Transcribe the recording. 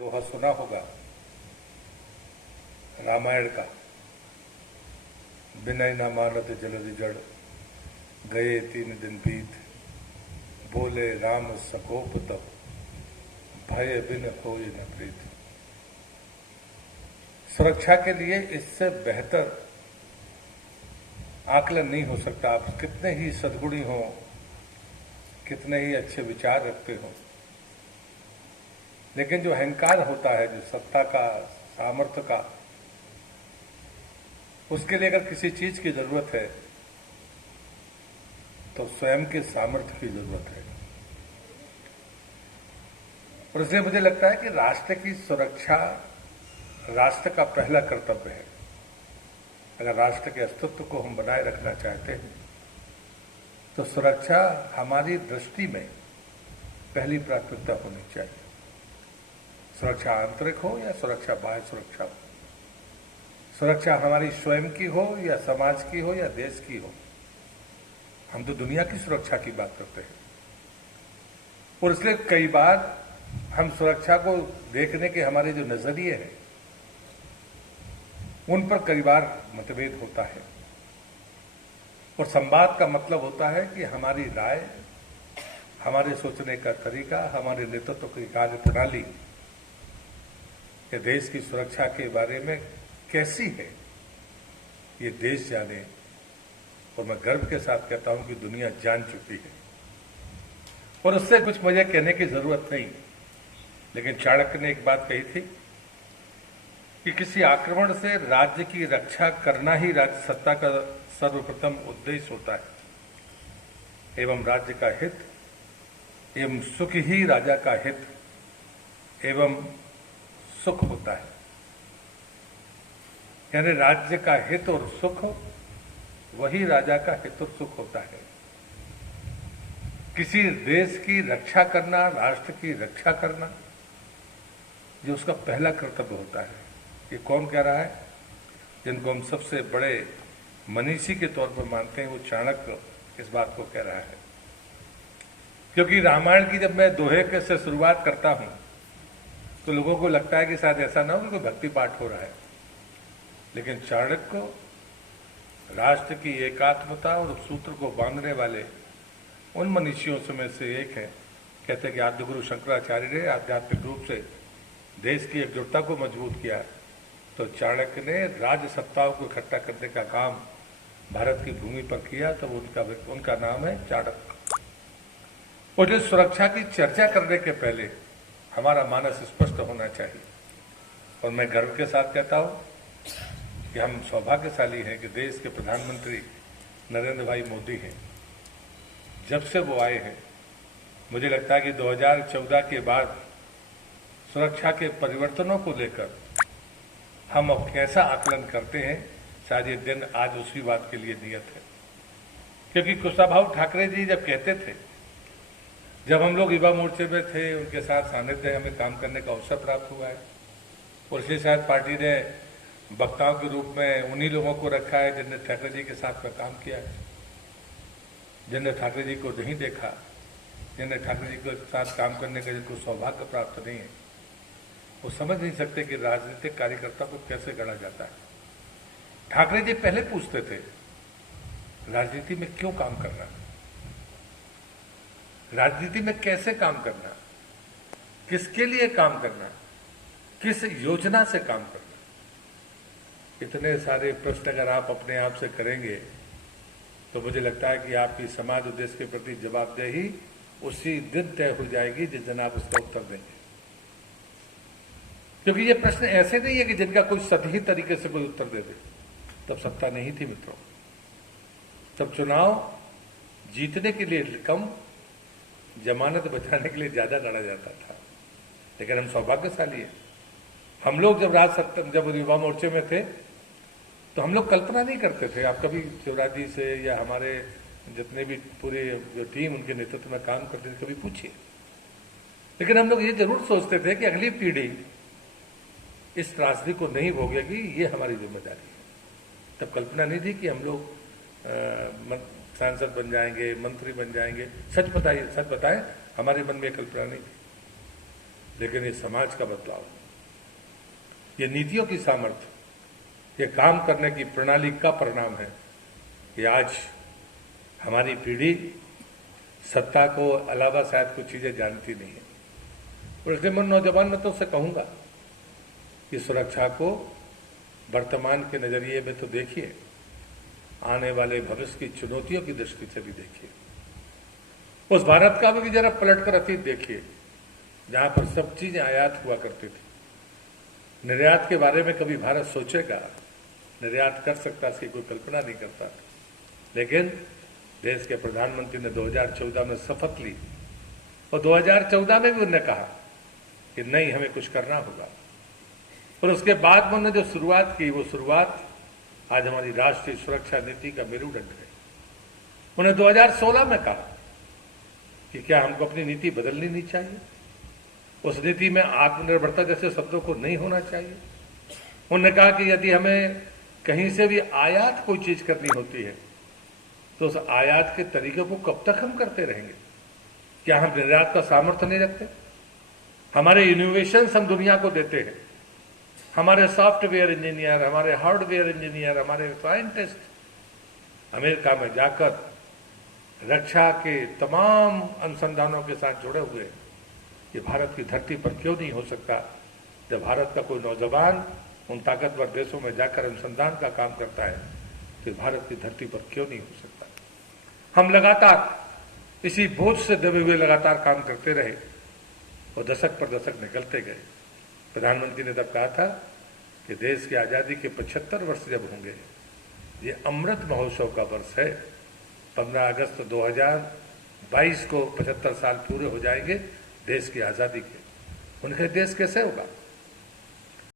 दोहा सुना होगा रामायण का, बिनय न मानत जलधि जड़, गए 3 दिन बीत, बोले राम सकोप तब, भय बिन होय न प्रीत। सुरक्षा के लिए इससे बेहतर आकलन नहीं हो सकता। आप कितने ही सद्गुणी हो, कितने ही अच्छे विचार रखते हो, लेकिन जो अहंकार होता है, जो सत्ता का, सामर्थ्य का, उसके लिए अगर किसी चीज की जरूरत है तो स्वयं के सामर्थ्य की जरूरत है। और इसलिए मुझे लगता है कि राष्ट्र की सुरक्षा राष्ट्र का पहला कर्तव्य है। अगर राष्ट्र के अस्तित्व को हम बनाए रखना चाहते हैं तो सुरक्षा हमारी दृष्टि में पहली प्राथमिकता होनी चाहिए। सुरक्षा आंतरिक हो या सुरक्षा बाह्य सुरक्षा हो, सुरक्षा हमारी स्वयं की हो या समाज की हो या देश की हो, हम तो दुनिया की सुरक्षा की बात करते हैं। और इसलिए कई बार हम सुरक्षा को देखने के हमारे जो नजरिए हैं उन पर कई बार मतभेद होता है। और संवाद का मतलब होता है कि हमारी राय, हमारे सोचने का तरीका, हमारे नेतृत्व की कार्य प्रणाली ये देश की सुरक्षा के बारे में कैसी है, ये देश जाने। और मैं गर्व के साथ कहता हूं कि दुनिया जान चुकी है। और उससे कुछ मुझे कहने की जरूरत नहीं, लेकिन चाणक्य ने एक बात कही थी कि किसी आक्रमण से राज्य की रक्षा करना ही राज्य सत्ता का सर्वप्रथम उद्देश्य होता है, एवं राज्य का हित एवं सुख ही राजा का हित एवं सुख होता है। यानी राज्य का हित और सुख वही राजा का हित और सुख होता है। किसी देश की रक्षा करना, राष्ट्र की रक्षा करना, जो उसका पहला कर्तव्य होता है। ये कौन कह रहा है? जिनको हम सबसे बड़े मनीषी के तौर पर मानते हैं, वो चाणक्य इस बात को कह रहा है। क्योंकि रामायण की जब मैं दोहे के से शुरुआत करता हूं तो लोगों को लगता है कि शायद ऐसा ना हो कि कोई भक्ति पाठ हो रहा है, लेकिन चाणक्य को राष्ट्र की एकात्मता और सूत्र को बांधने वाले उन मनीषियों में से एक है। कहते हैं कि आद्य गुरु शंकराचार्य ने आध्यात्मिक रूप से देश की एकजुटता को मजबूत किया, तो चाणक्य ने राज्य सत्ताओं को इकट्ठा करने का काम भारत की भूमि पर किया, तो उनका नाम है चाणक्य। और इस सुरक्षा की चर्चा करने के पहले हमारा मानस स्पष्ट होना चाहिए। और मैं गर्व के साथ कहता हूं कि हम सौभाग्यशाली हैं कि देश के प्रधानमंत्री नरेंद्र भाई मोदी हैं। जब से वो आए हैं, मुझे लगता है कि 2014 के बाद सुरक्षा के परिवर्तनों को लेकर हम अब कैसा आकलन करते हैं, शायद ये दिन आज उसी बात के लिए नियत है। क्योंकि कुशाभाऊ ठाकरे जी जब कहते थे, जब हम लोग युवा मोर्चे में थे, उनके साथ सानिध्य हमें काम करने का अवसर प्राप्त हुआ है, और इसलिए शायद पार्टी ने वक्ताओं के रूप में उन्हीं लोगों को रखा है जिनने ठाकरे जी के साथ में काम किया है। जिनने ठाकरे जी को नहीं देखा, जिनने ठाकरे जी के साथ काम करने का जिनको सौभाग्य प्राप्त नहीं है, वो समझ नहीं सकते कि राजनीतिक कार्यकर्ता को कैसे गढ़ा जाता है। ठाकरे जी पहले पूछते थे, राजनीति में क्यों काम करना, राजनीति में कैसे काम करना, किसके लिए काम करना, किस योजना से काम करना। इतने सारे प्रश्न अगर आप अपने आप से करेंगे तो मुझे लगता है कि आपकी समाज और देश के प्रति जवाबदेही उसी दिन तय हो जाएगी जिस दिन आप उसका उत्तर देंगे। क्योंकि ये प्रश्न ऐसे नहीं है कि जिनका कोई सही तरीके से कोई उत्तर दे दे। तब सत्ता नहीं थी मित्रों, तब चुनाव जीतने के लिए कम, जमानत बचाने के लिए ज्यादा लड़ा जाता था। लेकिन हम सौभाग्यशाली हैं। हम लोग जब युवा मोर्चे में थे तो हम लोग कल्पना नहीं करते थे। आप कभी शिवराज जी से या हमारे जितने भी पूरे जो टीम उनके नेतृत्व में काम करते थे, कभी पूछिए। लेकिन हम लोग ये जरूर सोचते थे कि अगली पीढ़ी इस त्रासदी को नहीं भोगेगी, ये हमारी जिम्मेदारी है। तब कल्पना नहीं थी कि हम लोग सांसद बन जाएंगे, मंत्री बन जाएंगे। सच बताएं, हमारे मन में कल्पना नहीं थी। लेकिन ये समाज का बदलाव, ये नीतियों की सामर्थ्य, ये काम करने की प्रणाली का परिणाम है कि आज हमारी पीढ़ी सत्ता को अलावा शायद कुछ चीजें जानती नहीं है। और इसलिए मैं नौजवान मित्रों से कहूंगा कि सुरक्षा को वर्तमान के नजरिए में तो देखिए, आने वाले भविष्य की चुनौतियों की दृष्टि से भी देखिए। उस भारत का भी जरा पलट कर अतीत देखिए, जहां पर सब चीजें आयात हुआ करती थी। निर्यात के बारे में कभी भारत सोचेगा? निर्यात कर सकता, इसकी कोई कल्पना नहीं करता। लेकिन देश के प्रधानमंत्री ने 2014 में शपथ ली और 2014 में भी उन्होंने कहा कि नहीं, हमें कुछ करना होगा। और उसके बाद में उन्होंने जो शुरुआत की, वो शुरुआत आज हमारी राष्ट्रीय सुरक्षा नीति का मेरुदंड है। उन्होंने 2016 में कहा कि क्या हमको अपनी नीति बदलनी नहीं चाहिए, उस नीति में आत्मनिर्भरता जैसे शब्दों को नहीं होना चाहिए। उन्होंने कहा कि यदि हमें कहीं से भी आयात कोई चीज करनी होती है तो उस आयात के तरीके को कब तक हम करते रहेंगे? क्या हम निर्यात का सामर्थ्य नहीं रखते? हमारे इनोवेशंस हम दुनिया को देते हैं, हमारे सॉफ्टवेयर इंजीनियर, हमारे हार्डवेयर इंजीनियर, हमारे साइंटिस्ट अमेरिका में जाकर रक्षा के तमाम अनुसंधानों के साथ जुड़े हुए हैं। ये भारत की धरती पर क्यों नहीं हो सकता? जब भारत का कोई नौजवान उन ताकतवर देशों में जाकर अनुसंधान का काम करता है तो भारत की धरती पर क्यों नहीं हो सकता? हम लगातार इसी बोझ से दबे हुए लगातार काम करते रहे और दशक पर दशक निकलते गए। प्रधानमंत्री ने तब कहा था कि देश की आजादी के 75 वर्ष जब होंगे, ये अमृत महोत्सव का वर्ष है। 15 अगस्त 2022 को 75 साल पूरे हो जाएंगे देश की आजादी के। उनके देश कैसे होगा?